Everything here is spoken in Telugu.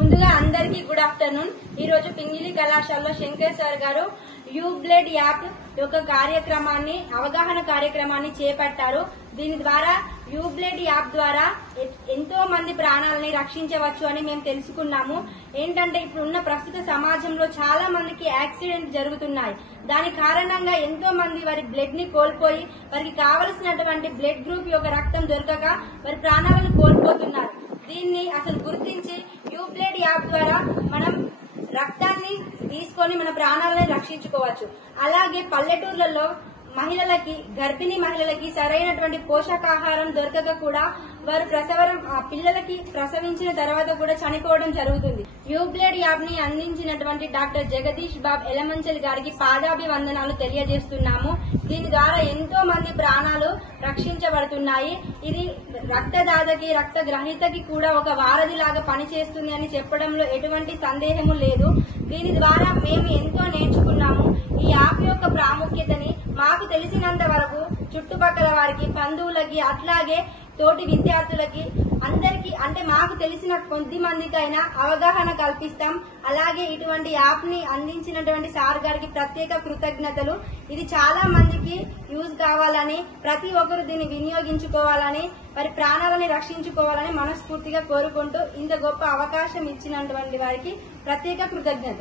ముందుగా అందరికీ గుడ్ ఆఫ్టర్నూన్. ఈ రోజు పింగిలి కళాశాలలో శంకర్ సార్ గారు యూబ్లెడ్ యాప్ యొక్క అవగాహన కార్యక్రమాన్ని చేపట్టారు. దీని ద్వారా యూబ్లెడ్ యాప్ ద్వారా ఎంతో మంది ప్రాణాలని రక్షించవచ్చు అని మేము తెలుసుకున్నాము. ఏంటంటే ఇప్పుడున్న ప్రస్తుత సమాజంలో చాలా మందికి యాక్సిడెంట్ జరుగుతున్నాయి. దాని కారణంగా ఎంతో మంది వారి బ్లడ్ ని కోల్పోయి వారికి కావలసినటువంటి బ్లడ్ గ్రూప్ యొక్క రక్తం దొరకక వారి ప్రాణాలను కోల్పోతున్నారు. దీన్ని అసలు గుర్తించి యూబ్లెడ్ యాప్ ద్వారా మనం రక్తాన్ని తీసుకొని మన ప్రాణాలను రక్షించుకోవచ్చు. అలాగే పల్లెటూర్లలో గర్భిణీ మహిళలకి సరైనటువంటి పోషకాహారం దొరకక కూడా వారు పిల్లలకి ప్రసవించిన తర్వాత కూడా చనిపోవడం జరుగుతుంది. యూబ్లెడ్ యాప్ ని అందించినటువంటి డాక్టర్ జగదీష్ బాబు ఎలమంచల్ గారికి పాదాభివందనాలు తెలియజేస్తున్నాము. దీని ద్వారా ఎంతో మంది ప్రాణాలు రక్షించబడుతున్నాయి. ఇది రక్తదాతకి రక్త గ్రహీతకి కూడా ఒక వారధి లాగా పనిచేస్తుంది అని చెప్పడంలో ఎటువంటి సందేహము లేదు. దీని ద్వారా మేము ఎంతో నేర్చుకున్నాము. ఈ యాప్ యొక్క ప్రాముఖ్యతని మాకు తెలిసినంత వరకు చుట్టుపక్కల వారికి, బంధువులకి, అట్లాగే తోటి విద్యార్థులకి అందరికీ అంటే మాకు తెలిసిన కొద్ది మందికైనా అవగాహన కల్పిస్తాం. అలాగే ఇటువంటి యాప్ ని అందించినటువంటి సార్ గారికి ప్రత్యేక కృతజ్ఞతలు. ఇది చాలా మందికి యూజ్ కావాలని, ప్రతి ఒక్కరు దీన్ని వినియోగించుకోవాలని, వారి ప్రాణాలని రక్షించుకోవాలని మనస్ఫూర్తిగా కోరుకుంటూ ఇంత గొప్ప అవకాశం ఇచ్చినటువంటి వారికి ప్రత్యేక కృతజ్ఞతలు.